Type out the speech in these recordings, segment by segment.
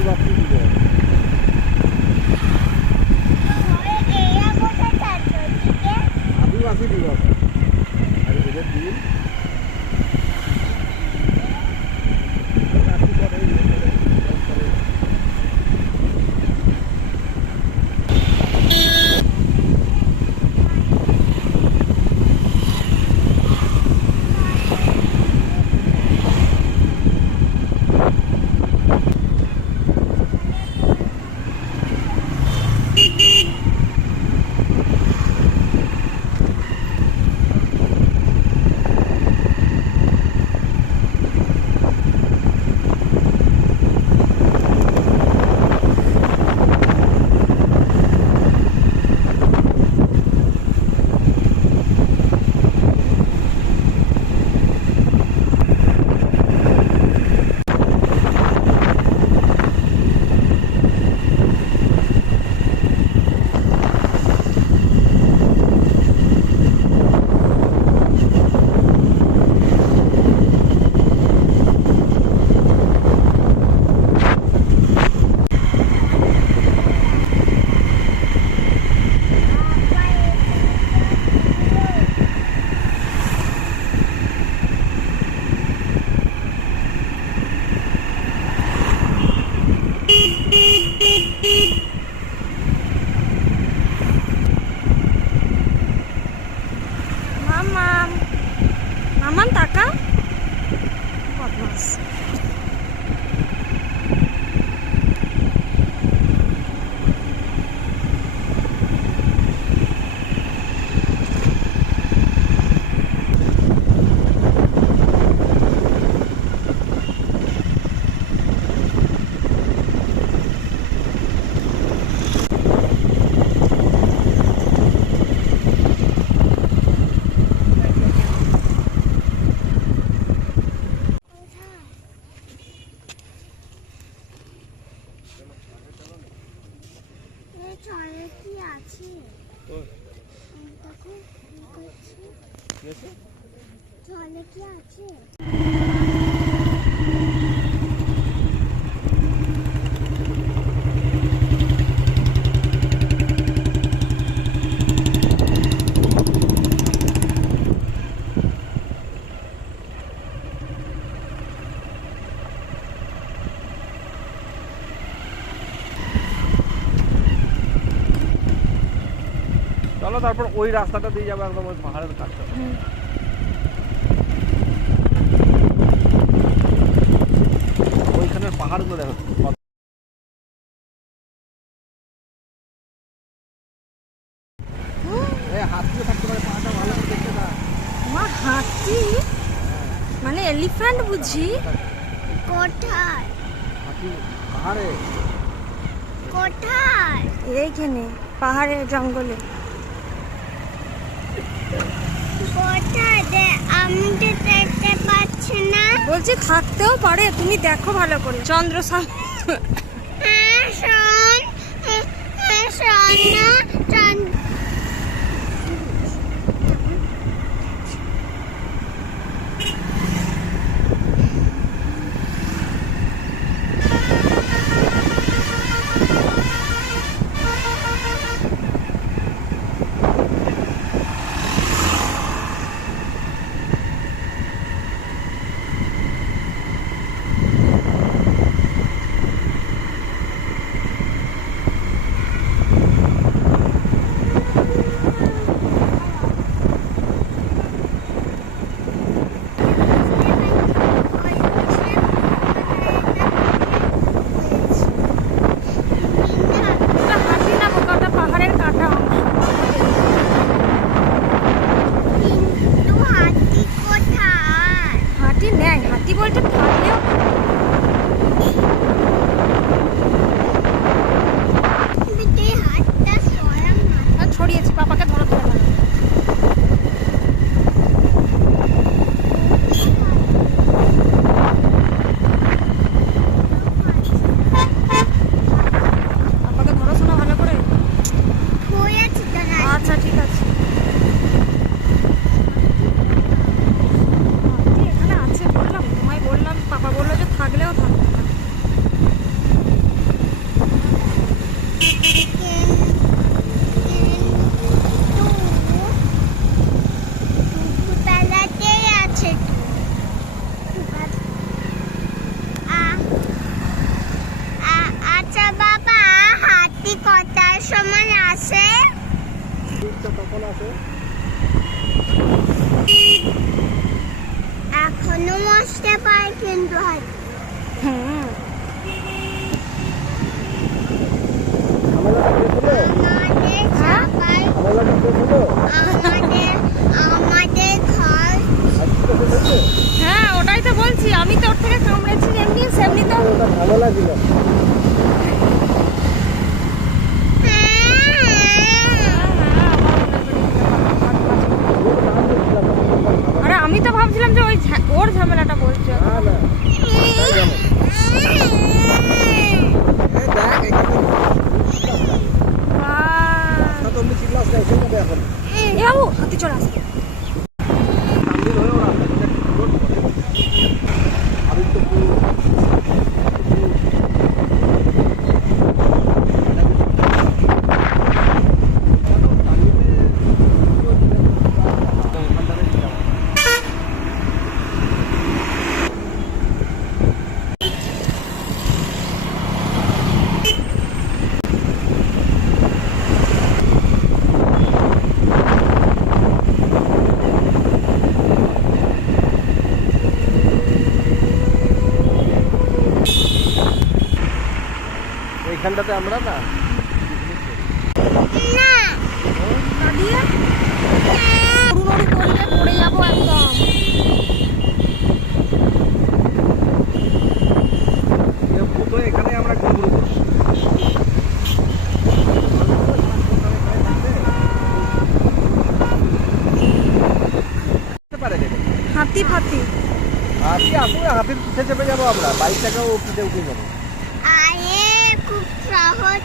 আদিবাসী দিবস। আদিবাসী দিবস আর এদের দিন মামান টাকা বদমাস। জলে কি আছে? জলে কি আছে? চলো তারপর ওই রাস্তাটা দিয়ে যাবো একদম ওই পাহাড়ের কাছটা। ওইখানে পাহাড়গুলো দেখো। হাতিও থাকতে পারে, পাহাড়টা ভালো করে দেখতে না। মা হাতি মানে এলিফ্যান্ট বুঝি? কোথায়? হাতি পাহাড়ে। কোথায়? এইখানে পাহাড়ে জঙ্গলে। কোথায়? আমি তো দেখতে পাচ্ছি না। বলছি থাকতেও পারে, তুমি দেখো ভালো করে। চন্দ্রসাল শোন না আচ্ছা বাবা, হাতি কটার সময় আসে? তখন আসে। এখনো আসতে পারে কিন্তু হাতি। হুম। ঝামেলাটা শেষ হলো? আমাদের সবাই ঝামেলাটা শেষ হলো? আমাদের ঘর আজকে শেষ হয়েছে? হ্যাঁ, ওটাই তো বলছি, আমি তো ওর থেকে কামড়েছি যেমনি সেমনি তো। ওটা ঝামেলা ছিল। আরে আমি তো ভাবছিলাম যে ওই ওর ঝামেলাটা বলছো। না না, তাই জানো। বাহ। না তো অমনি চিল্লাস না, এসে যাবে এখন। এ বাবু, হাতি চলে আসবে। সামনে ধরে ওরা আসবে, এটা কি রোড করে। আদিত্যপুর, এইখানটাতে আমরা না না দিয়ে নড়ু করলে পড়ে যাবো একদম। ভূত এখানে আমরা ঘুরবো। হাতি ফাতি হাতি আসুন, হাতির পিঠে চেপে যাবো আমরা, বাইকটাকেও পিঠে উঠে যাবো। আরে খুব সহজ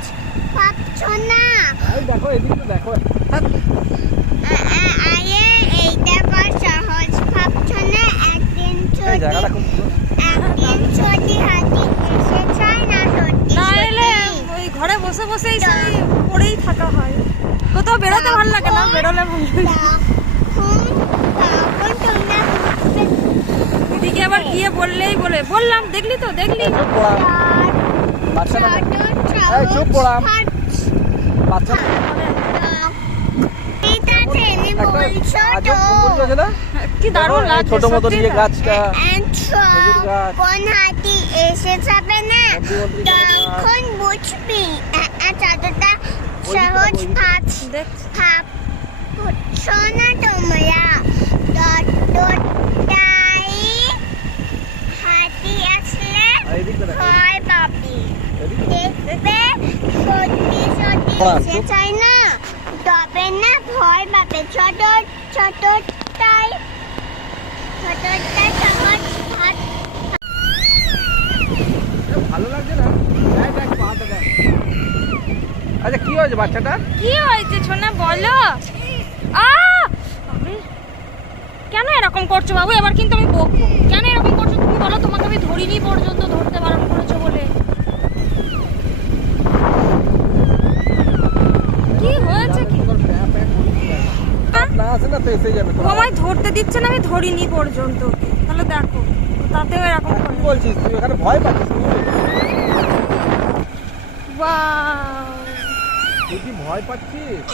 ভাবছো না। এই দেখো, এদিকে তো দেখো। আরে এইটা কর সহজ ভাবছো না। একদিন এই জায়গাটা খুব সুন্দর। ছোটি হাতি এসে যায় না সত্যি না এলে সত্যি। ওই ঘরে বসে বসেই সেই পড়েই থাকা হয়, কোথাও বেরোতে ভালো লাগে না, বেরোলে ভালো লাগে। তখন তোমরা দিদিকে আবার গিয়ে বললাম, দেখলি তো দেখলি। চুপ পড়াম। বাচ্চাটা এই চুপ পড়াম। বাচ্চা এটা ট্রেনে একটা বলছো আজব তো। সুন্দরী আছে না? কি দারুণ এই লাগছে ছোট মতো সত্যি দিয়ে তো। গাছটা। খেজুর গাছ। কোন হাতি এসে যাবে না মন্ত্রী গাছ। তখন বুঝবি চাদরটা সহজ ভাব দেখ বুঝছো না তোমরা। ততটাই হাতি আসলে আর এদিকটা দেখো। ভয় পাবি। এদিকে। দেখবে সত্যি সত্যি পড়া, এসে চুপ। যায় না তবে না ভয় পাবে। ছোটটাই সহজ ভাব। ভালো লাগছে না? দেখ, দেখ, পাটা দেখ। আচ্ছা কি হয়েছে বাচ্চাটা? কি হয়েছে সোনা বলো। বাবরে, কেন এরকম করছো বাবু? এবার কিন্তু আমি বকবো। কেন এরকম করছো তুমি বলো? তোমাকে আমি ধরিনি পর্যন্ত, ধরতে বারণ করেছো বলে। কি হয়েছে কি? না আসে না তো এসে যাবে তো। ও আমায় ধরতে দিচ্ছে না, আমি ধরিনি পর্যন্ত। তাহলে দেখো, তাতেও এরকম কি করে। বলছিস তুই? ওখানে ভয় পাচ্ছিস তুই? বাহ, তুই কি ভয় পাচ্ছিস?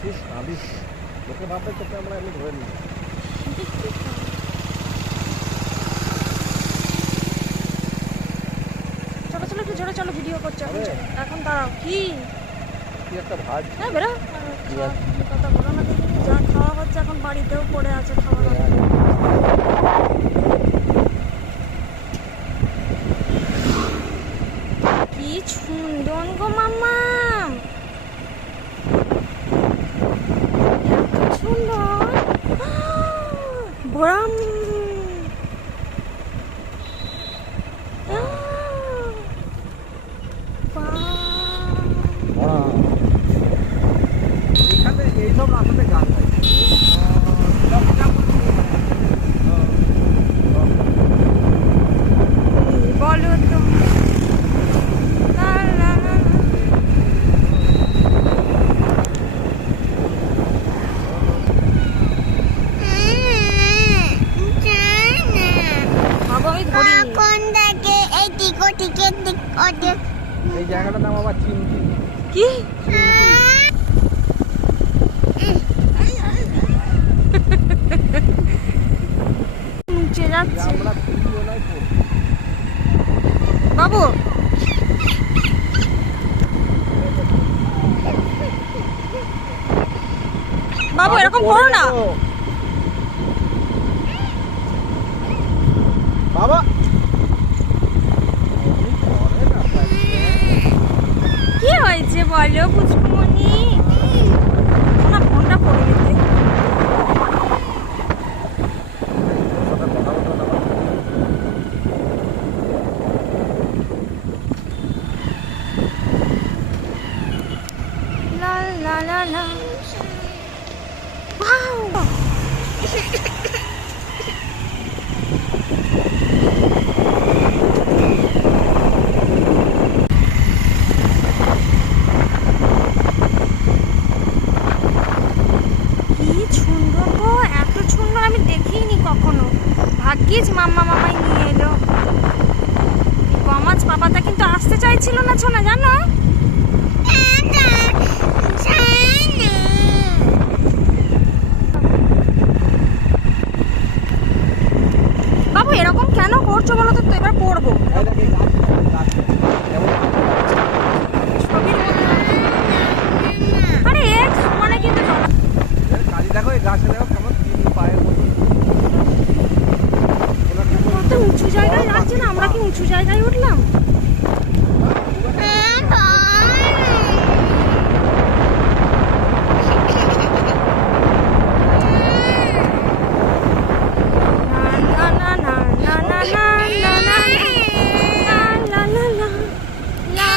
তুই কাঁদিস না। লোকে ভাববে তোকে আমরা এমনি ধরে নিই। চলো চলো একটু জোরে চলো, ভিডিও করছো এখন। আরে। চলো। এখন দাঁড়াও। কি কি একটা ভাজ। হ্যাঁ বেরো। কথা বলো না তুমি। যা খাওয়া হচ্ছে এখন বাড়িতেও পড়ে আছে খাওয়া দাওয়া। কি সুন্দর গো মাম্মা, এত সুন্দর। ভরাম এখানে এইসব রাস্তাতে গান গাই। এই জায়গাটার নাম আবার চিমটি। কি নিচে যাচ্ছে আমরা ভিডিও নাই তো। বাবু। বাবু এরকম করো না। বাবা কি হয়েছে বলো পুষ্পমণি? না ফোনটা পড়ে গেছে। লা লা লা লা। ওয়াও। কি সুন্দর গো, এত সুন্দর আমি দেখিনি কখনো। ভাগ্যিস মাম্মা মামাই নিয়ে এলো। গমাজ পাপাটা কিন্তু আসতে চাইছিল না ছোনা, জানো? বাবু এরকম কেন করছো বলো তো? এবার পড়বো ছবির মধ্যে। আরে এক মানে কিন্তু কালি দেখো, এই গাছে দেখো কেমন তিন পায়ের মতো। কত উঁচু জায়গায় যাচ্ছে না, আমরা কি উঁচু জায়গায় উঠলাম? না না না না না না না না না না না না।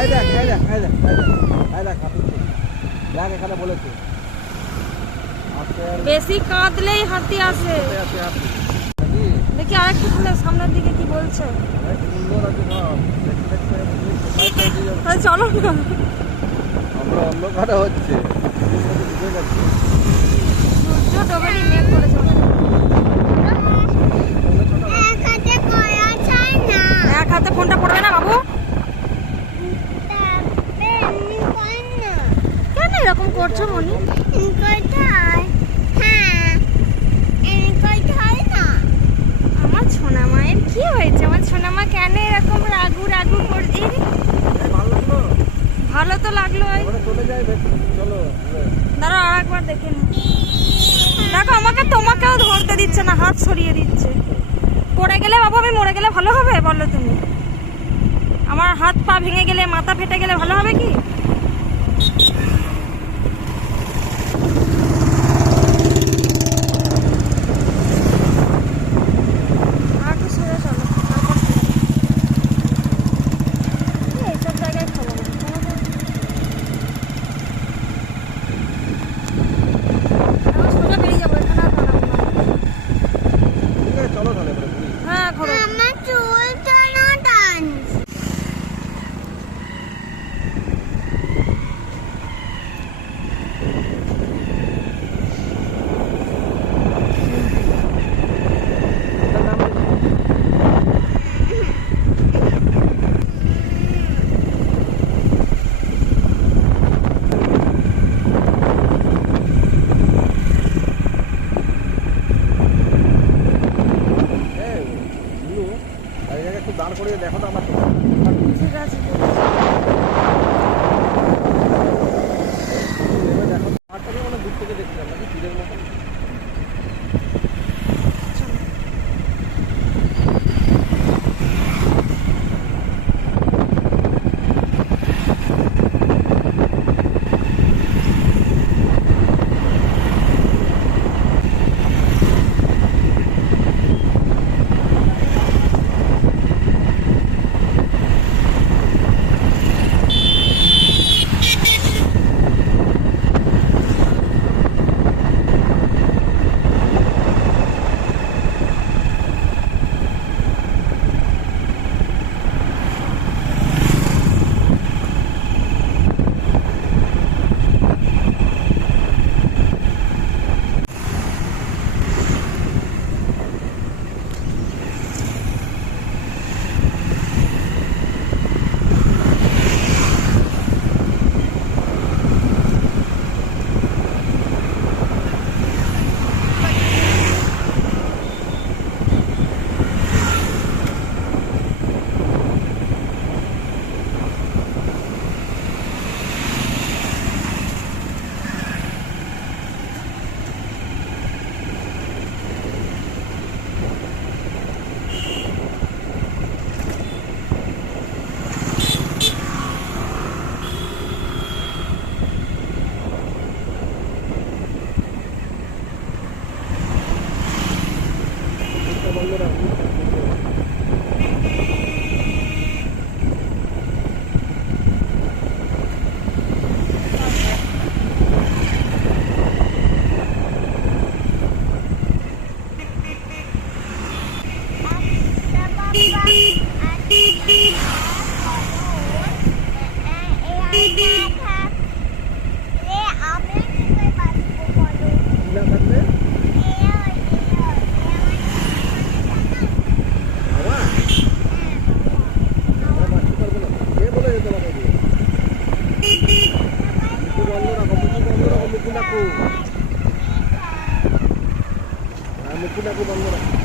এই দেখ, এই দেখ, এই দেখ, এই দেখ, এই দেখ, হাঁটুতে। দেখ এখানে বলেছে বেশি কাঁদলেই হাতি আসে। দেখি আরেকটু খুলে সামনের দিকে কি বলছে। তাহলে চলো না। আমরা অন্ধকারে হচ্ছে, সূর্য ডোবেনি, মেঘ করে চলে। এক হাতে ফোনটা পড়বে না বাবু? কেন এরকম করছো মনি? আমার সোনা মায়ের কি হয়েছে? আমার সোনা মা কেন এরকম রাগু রাগু করছে? ভালো তো লাগলো। চলে যাই, চলো। দাঁড়াও আর একবার দেখে নি। দেখো আমাকে তোমাকেও ধরতে দিচ্ছে না, হাত সরিয়ে দিচ্ছে। পড়ে গেলে বাবু আমি মরে গেলে ভালো হবে বলো তুমি? আমার হাত পা ভেঙে গেলে, মাথা ফেটে গেলে ভালো হবে কি? আর একটু সরে চলো, তারপর এইসব জায়গায় খাবো না। এখন সোজা বেরিয়ে যাবো, এখানে আর দাঁড়াবো না। ঠিক আছে, চলো তাহলে এবারে ঘুরি। হ্যাঁ ঘোরো। আমার চুলটা না ডান্স। এটার নাম কি? এই, বুলু, আর এই জায়গায় একটু দাঁড় করিয়ে দেখো তো আমার ঠিক আছে। ভেবে দেখো। পাহাড়টাকে মানে দূর থেকে দেখছিলাম নাকি তীরের মতো। বন্ধ রাখো। না থাকলে বাবা আমরা বাঁচতে পারবো না। কে বলেছে তোমাকে এগুলো? মুখু বন্ধ রাখো, মুখু বন্ধ রাখো, মুখু নাকু। হ্যাঁ, মুখু নাকু বন্ধ রাখো।